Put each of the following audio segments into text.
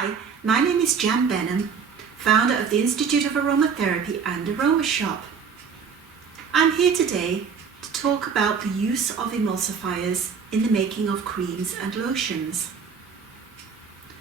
Hi, my name is Jan Benham, founder of the Institute of Aromatherapy and Aroma Shop. I'm here today to talk about the use of emulsifiers in the making of creams and lotions.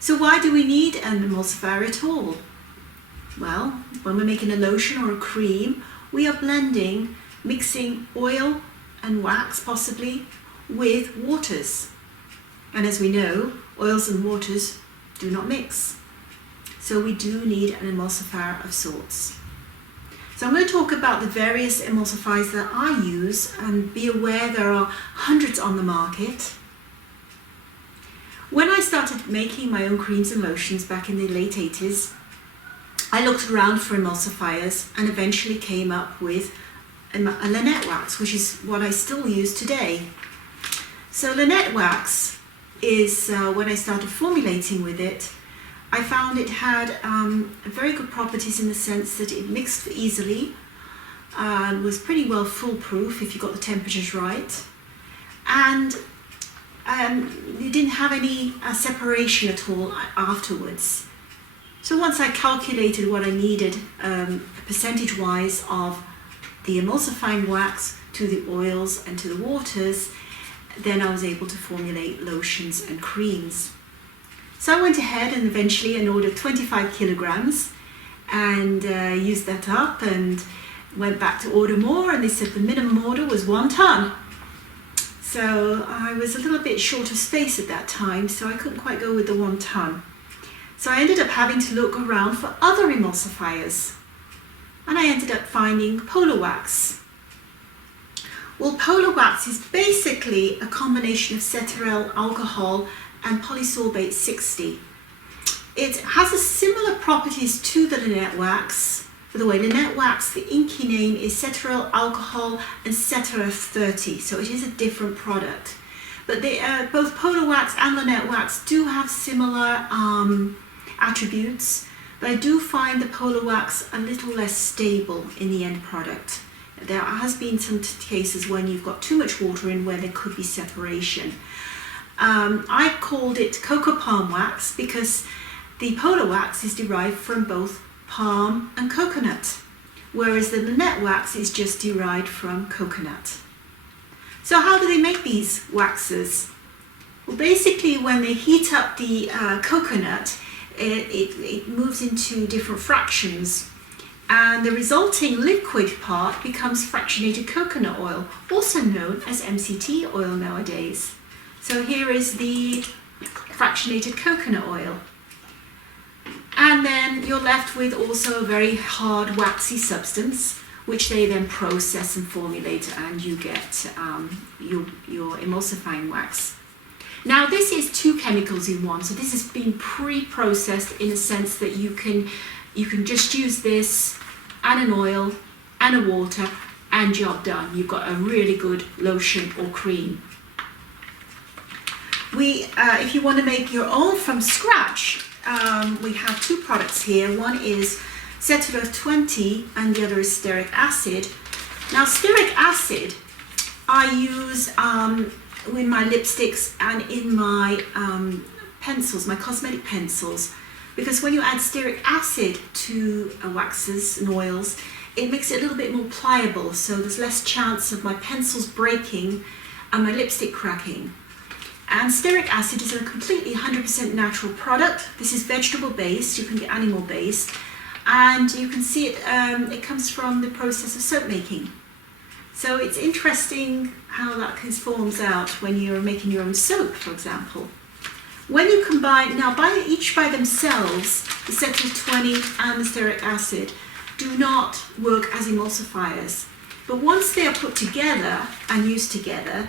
So why do we need an emulsifier at all? Well, when we're making a lotion or a cream, we are mixing oil and wax possibly with waters. And as we know, oils and waters do not mix. So we do need an emulsifier of sorts. So I'm going to talk about the various emulsifiers that I use, and be aware there are hundreds on the market. When I started making my own creams and lotions back in the late 80s, I looked around for emulsifiers and eventually came up with a Lynette wax, which is what I still use today. So Lynette wax is, when I started formulating with it, I found it had very good properties in the sense that it mixed easily, was pretty well foolproof if you got the temperatures right, and you didn't have any separation at all afterwards. So once I calculated what I needed percentage-wise of the emulsifying wax to the oils and to the waters, then I was able to formulate lotions and creams. So I went ahead and eventually ordered 25 kilograms and used that up, and went back to order more, and they said the minimum order was 1 ton. So I was a little bit short of space at that time, so I couldn't quite go with the 1 ton. So I ended up having to look around for other emulsifiers, and I ended up finding polar wax. Well, polar wax is basically a combination of cetyl alcohol and polysorbate 60. It has a similar properties to the Lynette wax. By the way, Lynette wax, the inky name is cetyl alcohol and cetyl 30, so it is a different product. But both polar wax and Lynette wax do have similar attributes, but I do find the polar wax a little less stable in the end product. There has been some cases when you've got too much water in where there could be separation. I called it cocoa palm wax because the polar wax is derived from both palm and coconut, whereas the Lynette wax is just derived from coconut. So how do they make these waxes? Well, basically when they heat up the coconut, it moves into different fractions, and the resulting liquid part becomes fractionated coconut oil, also known as Mct oil nowadays. So here is the fractionated coconut oil. And then you're left with also a very hard waxy substance, which they then process and formulate, and you get your emulsifying wax. Now this is 2 chemicals in one, so this has been pre-processed in a sense that you can just use this and an oil and a water and job done. You've got a really good lotion or cream. If you want to make your own from scratch, we have 2 products here. One is cetyl 20 and the other is Stearic Acid. Now Stearic Acid I use in my lipsticks and in my pencils, my cosmetic pencils, because when you add stearic acid to waxes and oils, it makes it a little bit more pliable, so there's less chance of my pencils breaking and my lipstick cracking. And stearic acid is a completely 100% natural product. This is vegetable based, you can get animal based, and you can see it comes from the process of soap making. So it's interesting how that forms out when you're making your own soap, for example. When you combine, now each by themselves, the cetyl 20 and the stearic acid do not work as emulsifiers. But once they are put together and used together,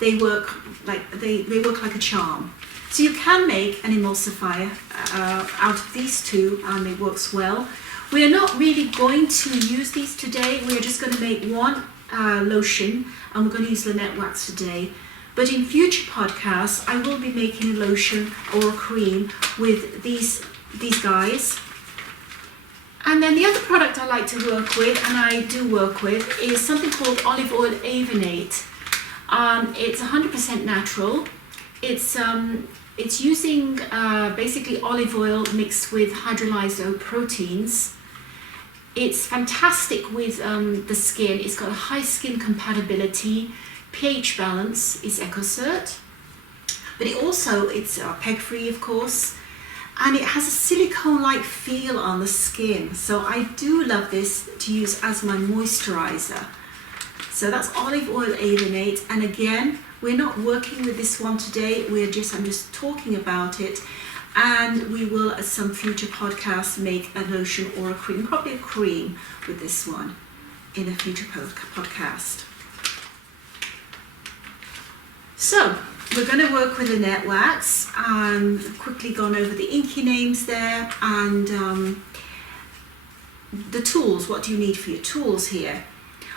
they work like a charm. So you can make an emulsifier out of these 2, and it works well. We are not really going to use these today. We are just going to make one lotion, and we're going to use Lynette wax today. But in future podcasts, I will be making a lotion or a cream with these guys. And then the other product I like to work with, and I do work with, is something called olive oil avonate. It's 100% natural. It's It's using basically olive oil mixed with hydrolyzed oat proteins. It's fantastic with the skin. It's got a high skin compatibility, pH balance is EcoCert, but it's peg free, of course, and it has a silicone-like feel on the skin. So I do love this to use as my moisturizer. So that's olive oil alginate, and again, we're not working with this one today. I'm just talking about it, and we will at some future podcasts make a lotion or a cream, probably a cream with this one in a future podcast. So we're going to work with Lynette Wax. I've quickly gone over the inky names there, and the tools. What do you need for your tools here?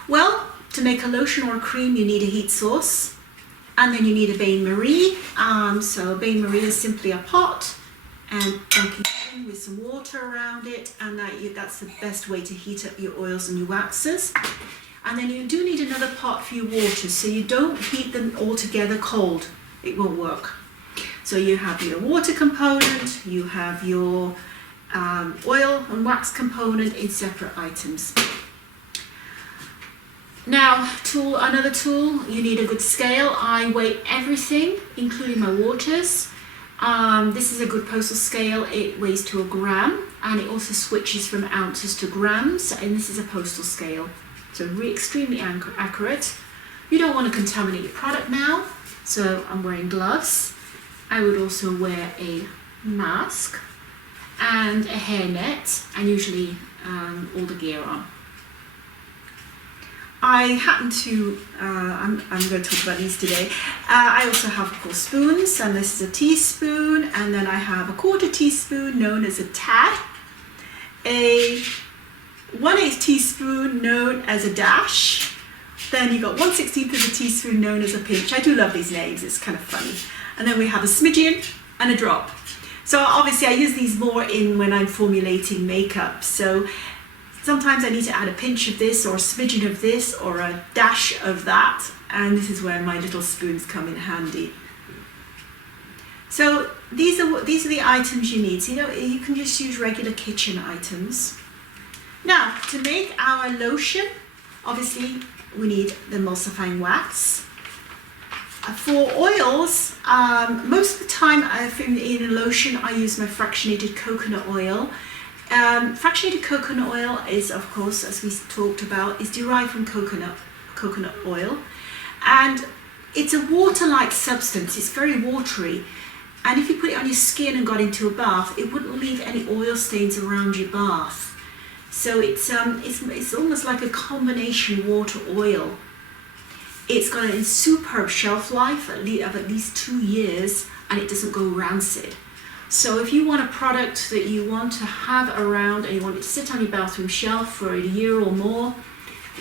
Well, to make a lotion or a cream, you need a heat source, and then you need a bain-marie. So a bain-marie is simply a pot, and with some water around it, and that's the best way to heat up your oils and your waxes. And then you do need another pot for your water, so you don't heat them all together cold. It won't work. So you have your water component, you have your oil and wax component in separate items. Now, another tool, you need a good scale. I weigh everything, including my waters. This is a good postal scale. It weighs to a gram, and it also switches from ounces to grams, and this is a postal scale. So extremely accurate. You don't want to contaminate your product now, so I'm wearing gloves. I would also wear a mask and a hairnet, and usually all the gear on. I happen to, I'm going to talk about these today. I also have, of course, spoons, and this is a teaspoon, and then I have a 1/4 teaspoon known as a tad, a 1/8 teaspoon known as a dash, then you've got 1/16 of a teaspoon known as a pinch. I do love these names, it's kind of funny. And then we have a smidgen and a drop. So obviously I use these more when I'm formulating makeup. So sometimes I need to add a pinch of this or a smidgen of this or a dash of that, and this is where my little spoons come in handy. So these are the items you need. So, you can just use regular kitchen items. Now, to make our lotion, obviously we need the emulsifying wax. For oils, most of the time in a lotion I use my fractionated coconut oil. Fractionated coconut oil is, of course, as we talked about, is derived from coconut oil, and it's a water-like substance. It's very watery, and if you put it on your skin and got into a bath, it wouldn't leave any oil stains around your bath. So it's almost like a combination water-oil. It's got a superb shelf life of at least 2 years, and it doesn't go rancid. So if you want a product that you want to have around and you want it to sit on your bathroom shelf for a year or more,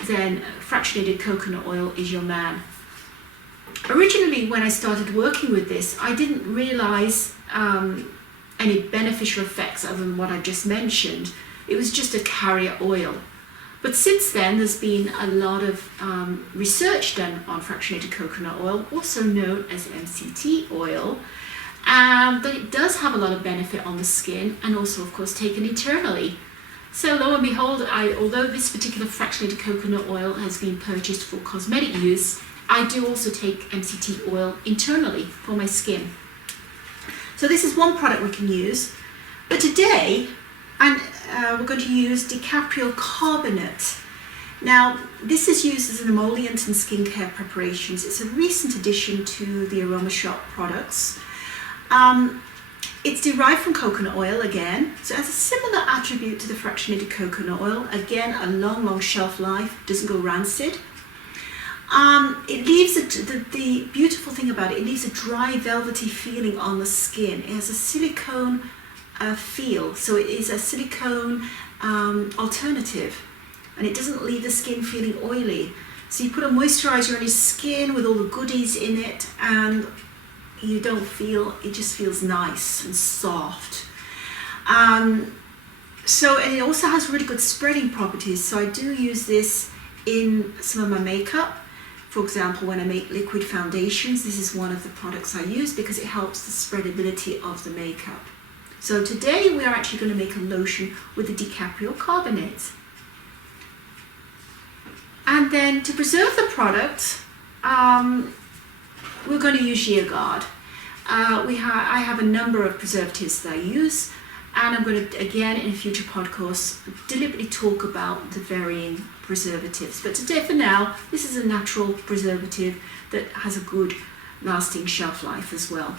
then fractionated coconut oil is your man. Originally, when I started working with this, I didn't realize any beneficial effects other than what I just mentioned. It was just a carrier oil. But since then, there's been a lot of research done on fractionated coconut oil, also known as Mct oil, but it does have a lot of benefit on the skin, and also, of course, taken internally. So lo and behold, although this particular fractionated coconut oil has been purchased for cosmetic use, I do also take Mct oil internally for my skin. So this is one product we can use. But today, we're going to use dicaprylcyl carbonate. Now, this is used as an emollient in skincare preparations. It's a recent addition to the Aroma Shop products. It's derived from coconut oil again, so it has a similar attribute to the fractionated coconut oil. Again, a long shelf life, doesn't go rancid. It leaves the beautiful thing about it leaves a dry, velvety feeling on the skin. It has a silicone feel, so it is a silicone alternative, and it doesn't leave the skin feeling oily. So you put a moisturizer on your skin with all the goodies in it, and you don't feel, it just feels nice and soft. And it also has really good spreading properties, so I do use this in some of my makeup. For example, when I make liquid foundations, this is one of the products I use because it helps the spreadability of the makeup. So today we are actually going to make a lotion with the DiCaprio carbonate. And then to preserve the product, we're going to use GearGuard. I have a number of preservatives that I use, and I'm going to, again, in a future podcast, deliberately talk about the varying preservatives. But today, for now, this is a natural preservative that has a good lasting shelf life as well.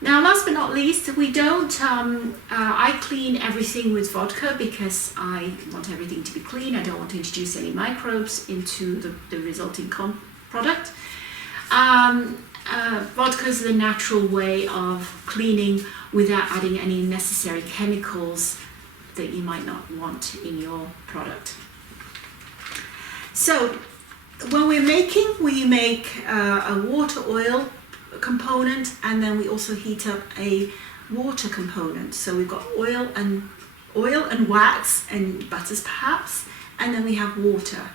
Now, last but not least, we don't, I clean everything with vodka because I want everything to be clean. I don't want to introduce any microbes into the resulting product. Vodka is the natural way of cleaning without adding any necessary chemicals that you might not want in your product. So, when we're making, we make a water oil component, and then we also heat up a water component. So we've got oil and wax and butters perhaps, and then we have water.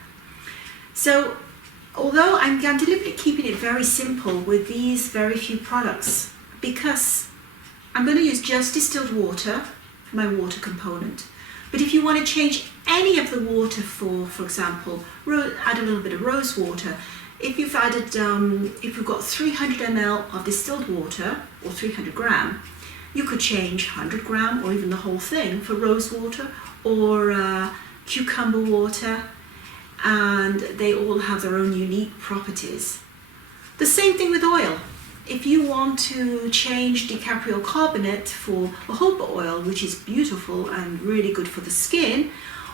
So although I'm deliberately keeping it very simple with these very few products, because I'm going to use just distilled water for my water component. But if you want to change any of the water for example, add a little bit of rose water. If you've added, if you've got 300 ml of distilled water, or 300 gram, you could change 100 gram or even the whole thing for rose water or cucumber water, and they all have their own unique properties. The same thing with oil. If you want to change DiCaprio carbonate for jojoba oil, which is beautiful and really good for the skin,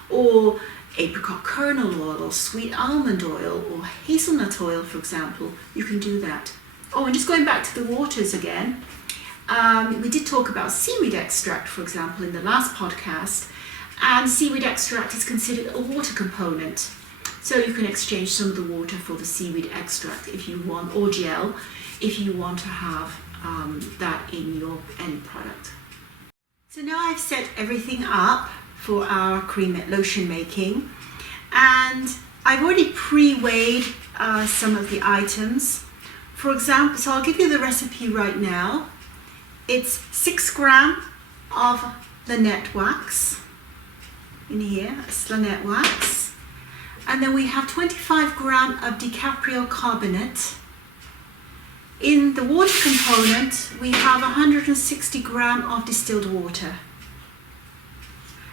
or apricot kernel oil or sweet almond oil or hazelnut oil, for example, you can do that. Oh, and just going back to the waters again, we did talk about seaweed extract, for example, in the last podcast, and seaweed extract is considered a water component. So you can exchange some of the water for the seaweed extract if you want, or gel, if you want to have that in your end product. So now I've set everything up for our cream lotion making, and I've already pre-weighed some of the items. For example, so I'll give you the recipe right now. It's 6 grams of Lynette wax in here, it's Lynette wax, and then we have 25 grams of DiCaprio carbonate. In the water component, we have 160 grams of distilled water.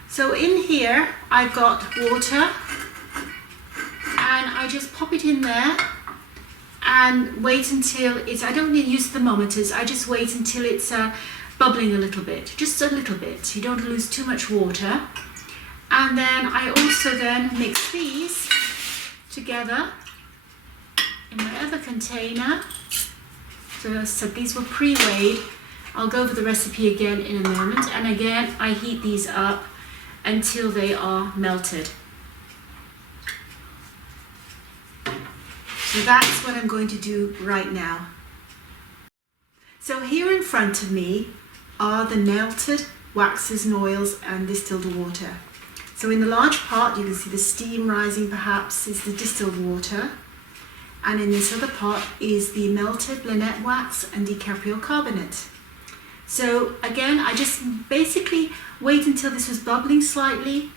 So in here, I've got water, and I just pop it in there and wait until it's, I don't need to use thermometers, I just wait until it's bubbling a little bit, just a little bit. You don't lose too much water. And then I also then mix these together in my other container. So as I said, these were pre-weighed. I'll go over the recipe again in a moment. And again, I heat these up until they are melted. So that's what I'm going to do right now. So here in front of me are the melted waxes and oils and distilled water. So in the large pot, you can see the steam rising perhaps is the distilled water. And in this other pot is the melted Lynette wax and DiCaprio carbonate. So again, I just basically wait until this was bubbling slightly,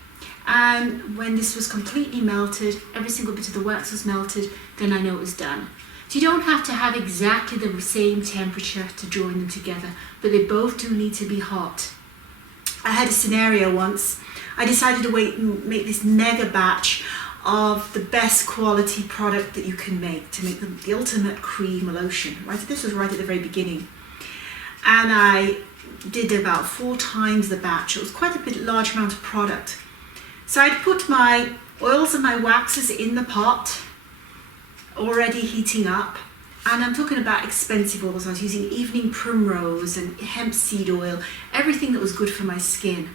and when this was completely melted, every single bit of the wax was melted, then I know it was done. So you don't have to have exactly the same temperature to join them together, but they both do need to be hot. I had a scenario once. I decided to wait and make this mega batch of the best quality product that you can make to make the ultimate cream lotion. Right, this was right at the very beginning, and I did about 4 times the batch. It was quite a large amount of product. So I'd put my oils and my waxes in the pot, already heating up, and I'm talking about expensive oils. I was using evening primrose and hemp seed oil, everything that was good for my skin.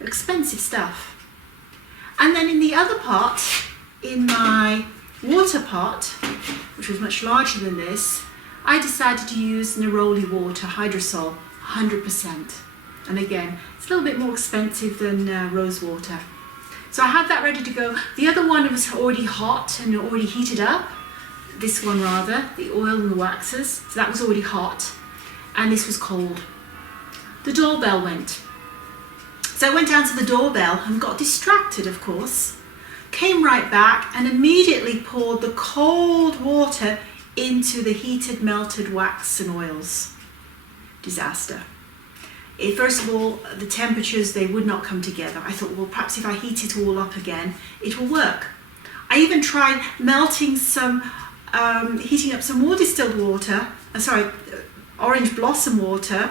Expensive stuff. And then in the other pot, in my water pot, which was much larger than this, I decided to use neroli water, hydrosol, 100%. And again, it's a little bit more expensive than rose water. So I had that ready to go. The other one was already hot and already heated up. this one rather, the oil and the waxes. So that was already hot, and this was cold. The doorbell went. So I went down to the doorbell and got distracted, of course. Came right back and immediately poured the cold water into the heated melted wax and oils. Disaster. First of all, the temperatures, they would not come together. I thought, well, perhaps if I heat it all up again, it will work. I even tried melting heating up some more distilled water, orange blossom water,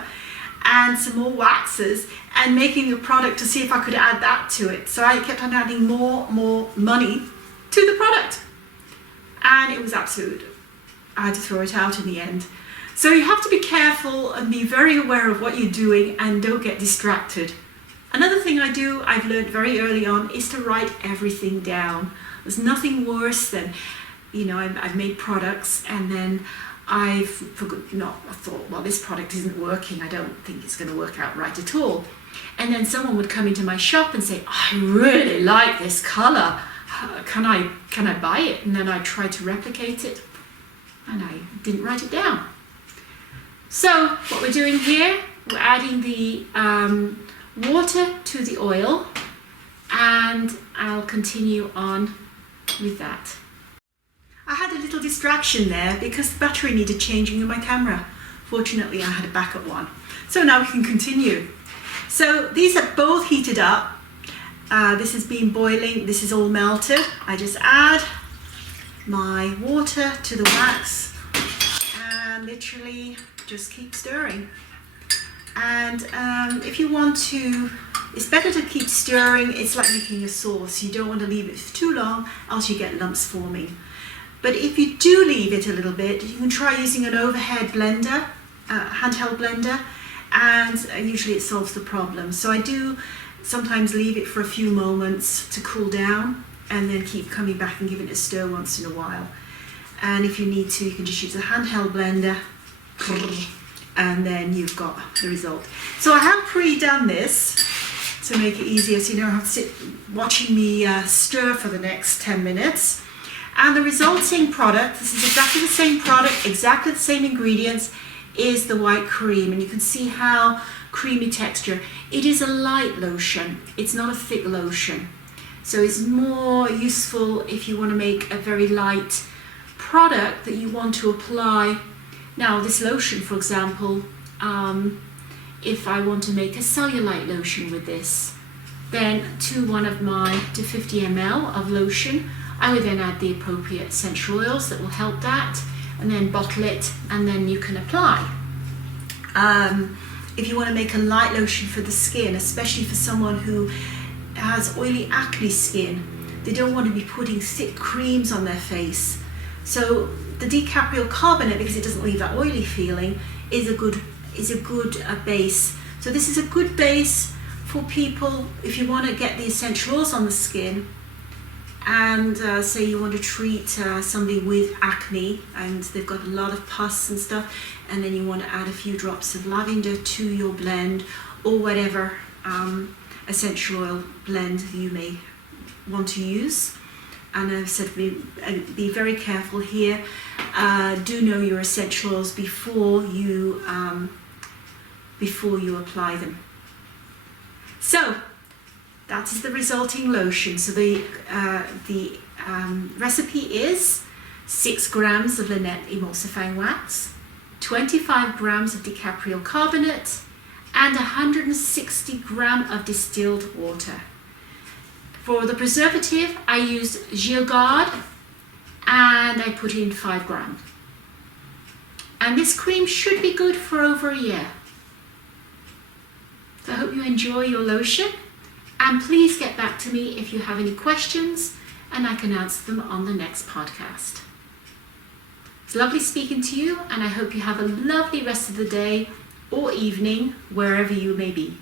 and some more waxes, and making a product to see if I could add that to it. So I kept on adding more money to the product. And it was absolute. I had to throw it out in the end. So you have to be careful and be very aware of what you're doing and don't get distracted. Another thing I've learned very early on, is to write everything down. There's nothing worse than, I've made products and then I thought, well, this product isn't working. I don't think it's going to work out right at all. And then someone would come into my shop and say, I really like this color. Can I buy it? And then I tried to replicate it and I didn't write it down. So what we're doing here, we're adding the water to the oil, and I'll continue on with that. I had a little distraction there because the battery needed changing in my camera. Fortunately, I had a backup one. So now we can continue. So these are both heated up. This has been boiling, this is all melted. I just add my water to the wax and literally just keep stirring. And if you want to, it's better to keep stirring. It's like making a sauce. You don't want to leave it for too long, else you get lumps forming. But if you do leave it a little bit, you can try using an overhead blender, handheld blender, and usually it solves the problem. So I do sometimes leave it for a few moments to cool down and then keep coming back and giving it a stir once in a while. And if you need to, you can just use a handheld blender and then you've got the result. So I have pre-done this to make it easier, so you don't have to sit watching me stir for the next 10 minutes. And the resulting product, this is exactly the same product, exactly the same ingredients, is the white cream. And you can see how creamy texture. It is a light lotion, it's not a thick lotion. So it's more useful if you want to make a very light product that you want to apply. Now this lotion, for example, if I want to make a cellulite lotion with this, then to 50 ml of lotion, I would then add the appropriate essential oils that will help that, and then bottle it, and then you can apply. If you want to make a light lotion for the skin, especially for someone who has oily acne skin, they don't want to be putting thick creams on their face. So the decaprial carbonate, because it doesn't leave that oily feeling, is a good base. So this is a good base for people if you want to get the essential oils on the skin. And say you want to treat somebody with acne and they've got a lot of pus and stuff, and then you want to add a few drops of lavender to your blend, or whatever essential oil blend you may want to use. And I've said be very careful here. Do know your essential oils before you apply them. So that is the resulting lotion. So the recipe is 6 grams of Lynette Emulsifying Wax, 25 grams of decaprial carbonate, and 160 grams of distilled water. For the preservative, I used GeoGuard and I put in 5 grams. And this cream should be good for over a year. So I hope you enjoy your lotion. And please get back to me if you have any questions, and I can answer them on the next podcast. It's lovely speaking to you, and I hope you have a lovely rest of the day or evening, wherever you may be.